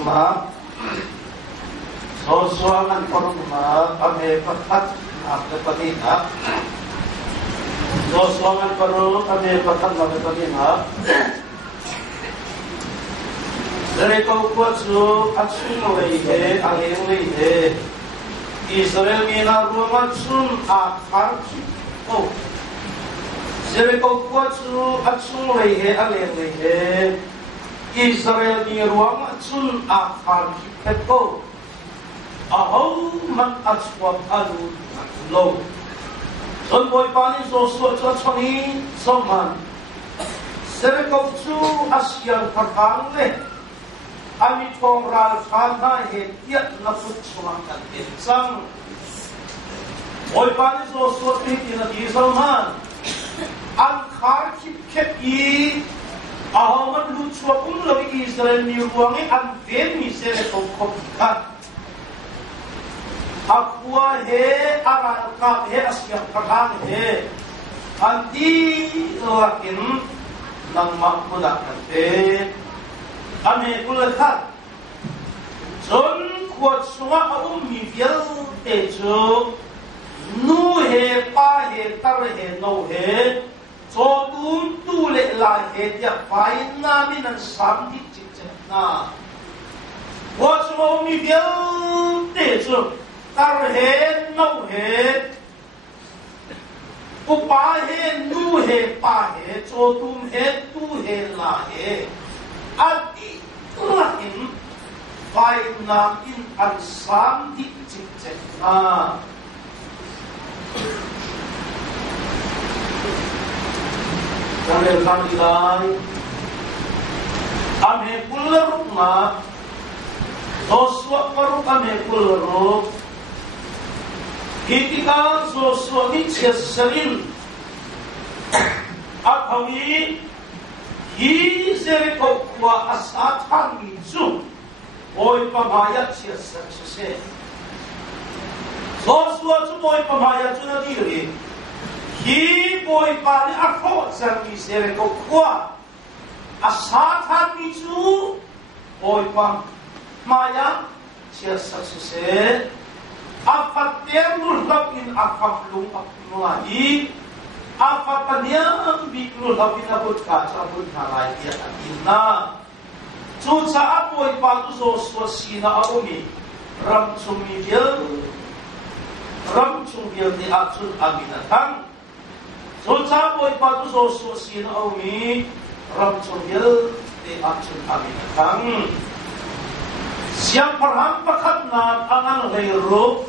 suma so suangan korma kami patat patina so suangan koru kami patat patina dari kau kuat su atsun lehe aleng lehe Israel mina ruangan sun akar oh dari kau kuat su atsun lehe aleng lehe Israel ni ruangan sun akar keto ahau mat aswab alu lo son boy pani so choni soman sere kau chu asyal parang le ami pongral khana he tiat na put sumakan insang boy pani so ti na di soman an khar khip i ahau mat lu chwapun lo Israel ni ruangan an ven mi sere kau kat Aqua he arangkap he asyik perang he anti lakin nang makmudah kate ame kulathat John kuat semua mi fiel tejo nu he pa he tar he no he so tu le la he dia pain na min sam di cik na kuat semua mi fiel tejo tar he no he upa he nu he pa he chotum he tu he la he ati lahin vai nam in an sam di cik na kami kami ame kulleruk na doswa paru ame kulleruk Ketika suami serin ataui hi sere ko kwa asat hangi zu oi pamaya se so boy pamaya tu na diri hi boy pani akho sangi sere ko kwa asat hangi zu oi pamaya se Afat temur lapin afat lung apnuahi afat paniam bikrul lapin abut kaca abut nalai dia inna cuca apoi patu so sina aumi ram cumbil di atsun aminatang cuca apoi patu so sina aumi ram cumbil di atsun aminatang siang perham pakat na angan leiru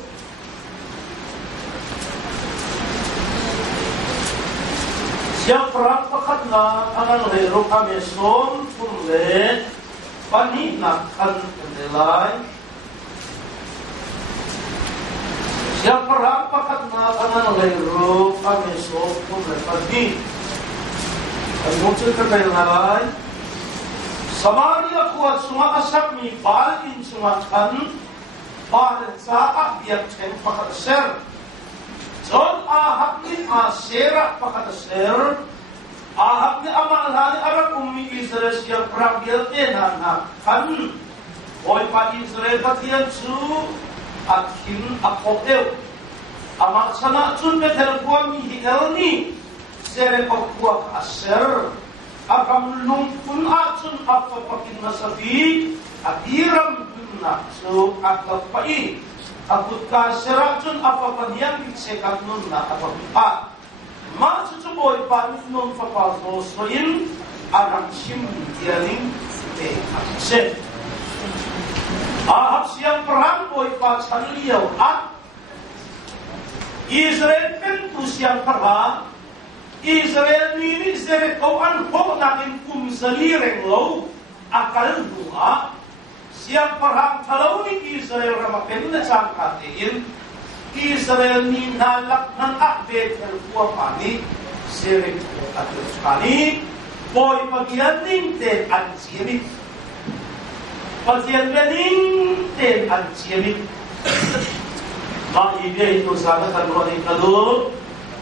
siang perham pakat na angan leiru kami son pule pani nakkan kendelai siang perham pakat na angan leiru kami son pule pani kami muncul kendelai Samaria kuat semua asap mi balin semua kan pada saat dia tempat ser John ahak ni asera pakat ser ahak ni amal hari Arab ummi Israel yang perang dia tenan kan oi pa Israel katian su akin apotel amal sana cun betel kuat mi hielni sere kuat aser Akam lumpun atsun apa pakin nasabi adiram dunna so akap pai akut kasratun apa padiam sekat nunna apa pa ma cuboy pan nun fa soin aram sim dialing te akse ahab siang perang boy pa chanliau at Israel pentu siang perang Israel ini seret kau anho nakin kumsalireng lo akal dua siap perang kalau ni Israel ramaken na sangkatin Israel ni nalak nan akbet terkuah pani seret atau sekali boy pagian ten anjimit pagian ten anjimit Ma'ibya itu sangat terlalu kalau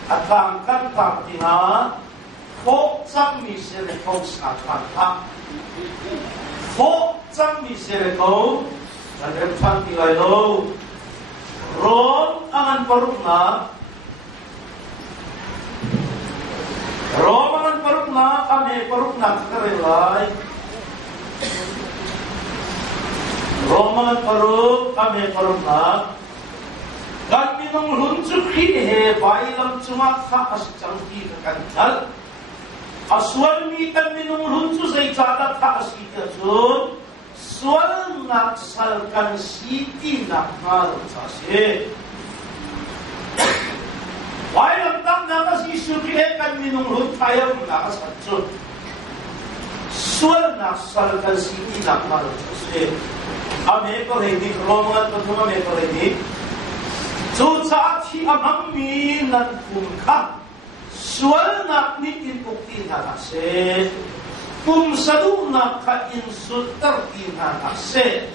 at angkat taktina fok sang misere fok sakata fok chang mi se ko an rem phang ti lai lo ron angan parukna Romangan parukna ame parukna karelai Romangan paruk ame parukna gan minong lunjuk he bailam cuma kha asjang ki kantal aswal mi kan minong lunju sai jada kha asika jun swal nak salkan siti nak mal sase Wailam tang nakas isu kihe kan minung lut tayo nakas atsun. Sual nasal kan sini nak malu se. Ame ko hindi romangan patuma me ko hindi. Jo chathi amang mi nan kumkha. Sual nak ni inpukti nakase. Kum sadu nak ka insultar ti nakase.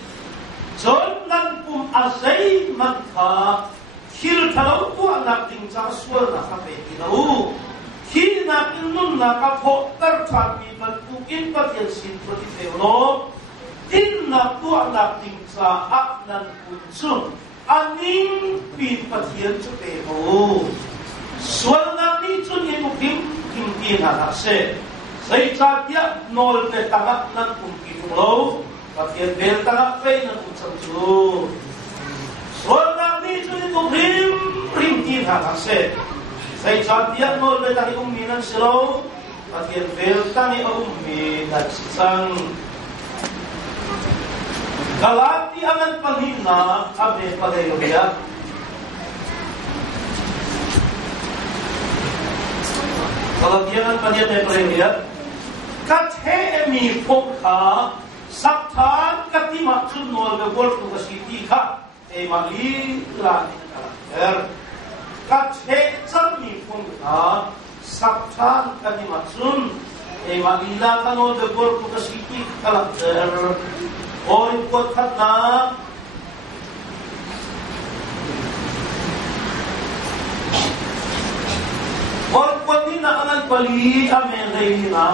Jon nan kum azay magka. Hil talau tu anak tinggal suara nak apa itu? Hil nak inun nak apa tercapai berkuin bagian simpati teolog. In nak tu anak tinggal aknan kuncung aning pin bagian cepero. Suara nak itu ni mungkin tinggi nak se. Saya cakap nol petangak nan mungkin lo. Bagian beltangak pe nan kuncung tu. Suara ni tu rim hase. Saya cakap nol betani minan selo. Bagian beltani minan sang. Galati angan panina abe pagayo dia. Galati angan panina abe pagayo dia. Kathe mi pokha saktan katima chunol be gol tu kasiti kha. Mali lani karakter kathe chami pungna saktan kani matsun mali la kano de bor ku kasiti karakter oi kot khatna or kot ni na anan pali ame reina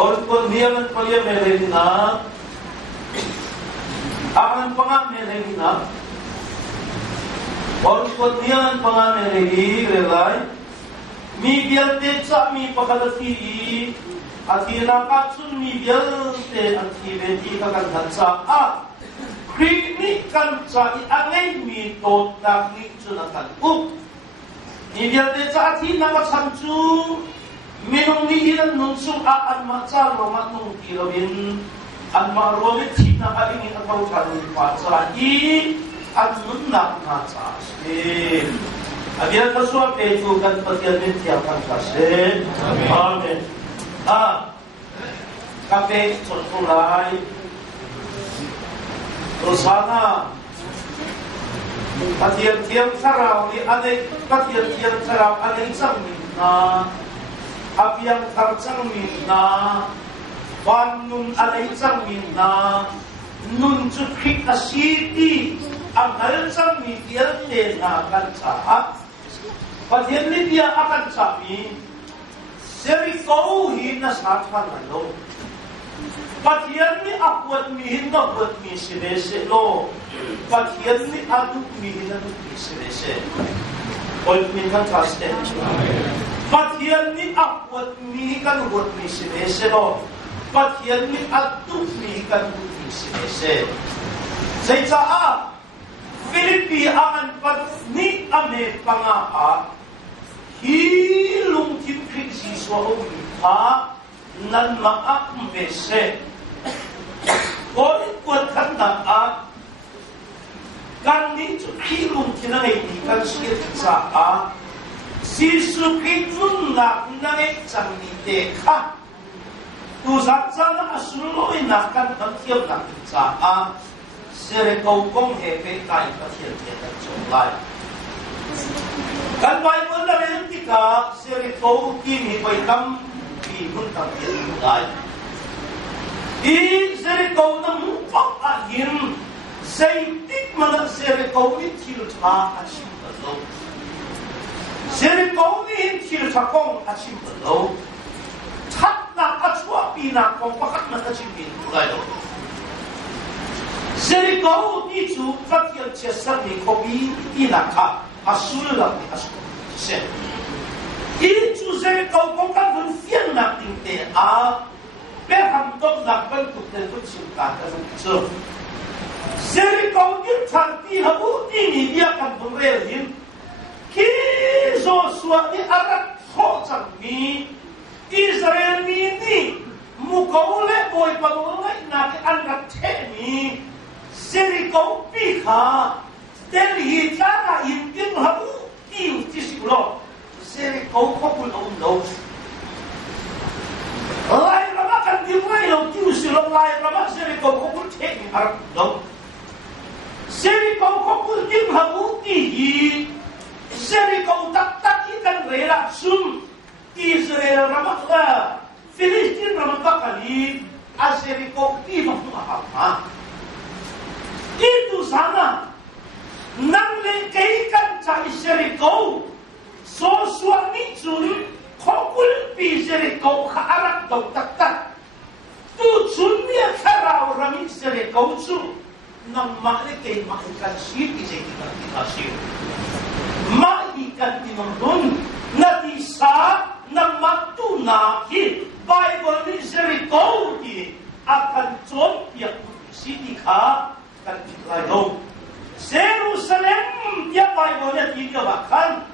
और को नियमन पलिया में रहेगी ना आनंद पंगा में रहेगी ना और को नियमन पंगा में रहेगी रेलाई मी बियलते चा मी पकड़ती अतीना का चुन मी बियलते अंती बेटी का कंधा आ क्रिकनी कंचा अगले मी तो ताकनी चुनकन उप मी बियलते चा अतीना का चंचू Minung ni ilan nunsung aan macar romat nung kilobin an maromit hina kaingin atau kalung patsai an nunnak macase. Abiar kasua petu kan patian mentiakan kase. Amen. Kape tertulai Rosana patian tiang sarau di ane patian tiang sarau ane isang minna. Abiang tarcang minna, ban nun alay cang minna, nun cukik asiti, ang halcang midial tena akan cahat. Padian ni dia akan capi, seri kauhin na sathan lo. Padian ni akwat mihin na buat mi sinese lo. Padian ni aduk mihin na aduk mi sinese. Oil minhan kasten. Patian ni akwat mi kan buat mi sinese lo. Patian ni aduk mi kan buat mi sinese. Saya cakap Filipi angan pat ni ame pangaa hilung tipik siswa umita nan maak mbese. Korit kuat kanda kan ni hilung tinanay di kan siya saa sisukitun na nanay chanite ka tusatsa na asuloy na kan patiyam na saa sere kong hepe tayo patiyam na chulay kan Bible na rin tika sere kong kini pa'y kam bihun tapiyam chulay di sere kong na mupang ahim Saitik mana sere kauni til ta achim balo. Sere kauni til ta kong achim balo. pina kong pakat na kachingin tulay do. Jericho di chu pathian chesar ni kobi inaka asul lang ni asul se. I chu Jericho kong kan bun fian na tingte a pe ham dok na ban tu te tu chin ka ta so. Jericho di chan ti ha u ti ni dia kan bun rel hin ki Joshua ni arat ho chang ni Israel ni mukaule boy padulungai na ke angat the ni Jericho pika Delhi jana intin habu tiu tisikulo Jericho kopul lo lai rama kan dimai lo tiu silo lai rama Jericho kopul the ni arab lo Jericho kopul dim habu ti Jericho tak ikan rela sum Israel rama Filistin rama kali Jericho ti waktu apa itu sana nang lekeikan cai Jericho Joshua ni jun kokul pi Jericho ka arak dau tak tu jun dia karau rami Jericho su nang ma lekei ma ikan si ti kita si ma ikan tinondun natisa nang matu na hi Bible ni Jericho di akan jon piak si ti ka kan layo Jerusalem dia Bible nya dia bahkan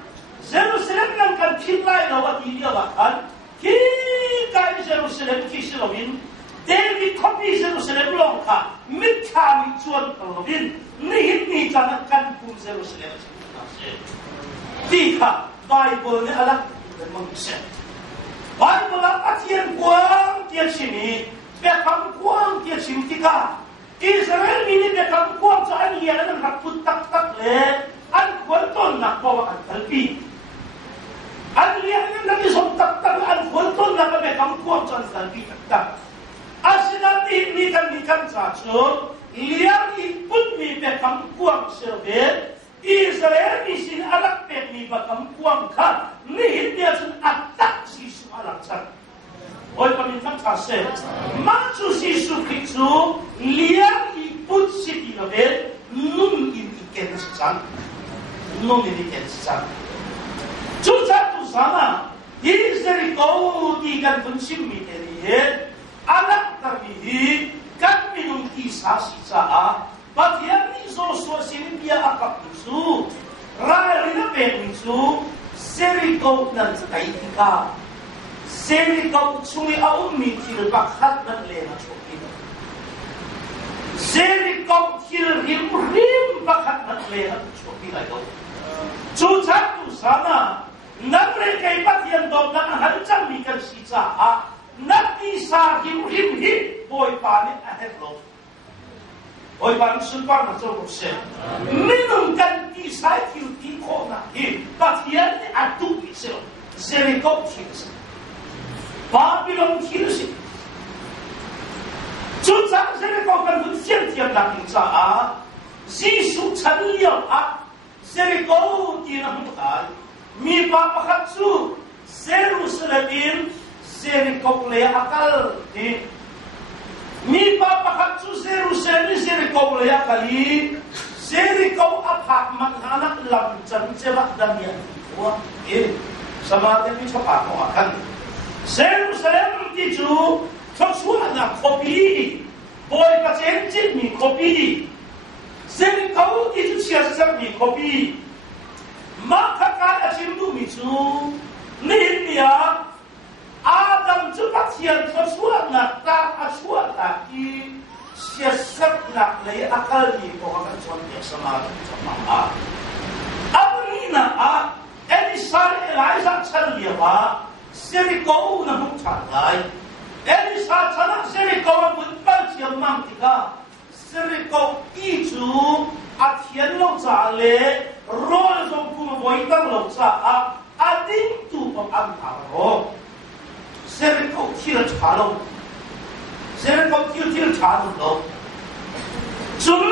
Jerusalem nang kan pilai lawa dia bahkan kita Jerusalem kisilowin David kopi Jerusalem longka mitha mi chuan lowin ni jangan kan pun Jerusalem tika Bible nya alak mengse Bible apa tian kuang tian sini bekam kuang tian sini tika Israel ini bekam kuang saan ia nang hakut tak le an kuanton nak bawa an talpi an lihat nang isom tak an kuanton nak bekam kuang saan talpi tak asinati ni kan sajo lihat ikut ni bekam kuang serbe Israel ni sin alak pek ni bekam kuang kan ni dia sun atak si sualang san Oi pamintang kasih, maksud Yesus Kristus lihat ikut siti novel nun ini kencan, Cuca tu sama, Israel kau tiga kunci miteri, anak terbihi kan minum kisah sisa, bagian ni Joshua sini dia akap tusu, raya pengisu, Jericho dan sekitar. Jericho sungai aumi til bakhat dan lena choki. Jericho til rim bakhat dan lena choki layo. Cuca tu sana, nagre kay patian dog na hancang mikal sisa a, nagisa rim boy pani ahelo. Boy pani sunpar na choki se. Minum kan kisah ti ko na hi, patian ni atu iselo. Jericho til Babylon kirsi. Cuca Jericho kan pun siap nak insa Yesus cariya Jericho tinang mutai. Mi papakatsu Jerusalem Jericho le akal di. Mi papakatsu Jerusalem Jericho le akali. Jericho apak makanak lam jebak dan dia. Wah, sama tadi cepat mau akan. Jerusalem itu tersuara kopi, boy kacang mi kopi, Jericho itu siasat mi kopi, maka kada cintu micu, niatnya Adam cepat siang tersuara tak asuat lagi, siasat nak lay akal di orang contoh sama. Apa ni nak? Elisa cari apa? Jericho na hukchalai. Elisa chana Jericho ang bunbal siyang mantika. Jericho itu atian lo chale, rol zong kumaboitang lo cha ading tu pag-antaro. Jericho kira chalo. Jericho kira chalo lo. Zum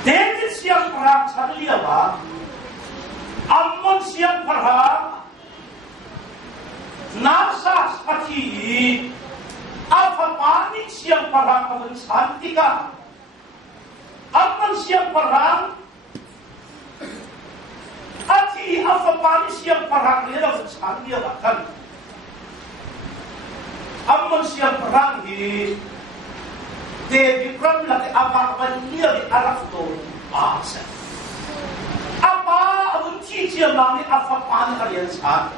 David siyang parang chaliya ba? Ammon siyang parang Nasa pati apa panik siang parang aman santika aman siang parang ati apa panik siang parang dia dapat santia bahkan aman siang parang di Devi lagi apa dia di arah itu bahasa apa unci siang lagi apa panik kalian saat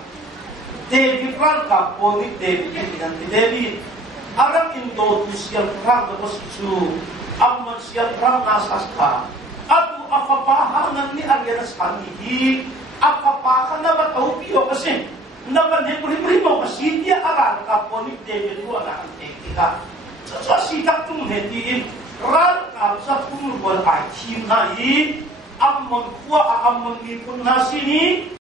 Devi kaponik Devi nanti Devi Arang Indo tu siang perang ke posisu, aman siang perang nasaska. Atu apa pahangan ni ariana sekali, apa pahan nama tahu pio kasi, nama nebri mau kasi dia arang kaponik Devi tu anak kita. Sesuatu sikap tu menghentiin, ran kapsa tu buat IT nai, aman kuah aman nipun nasi ni.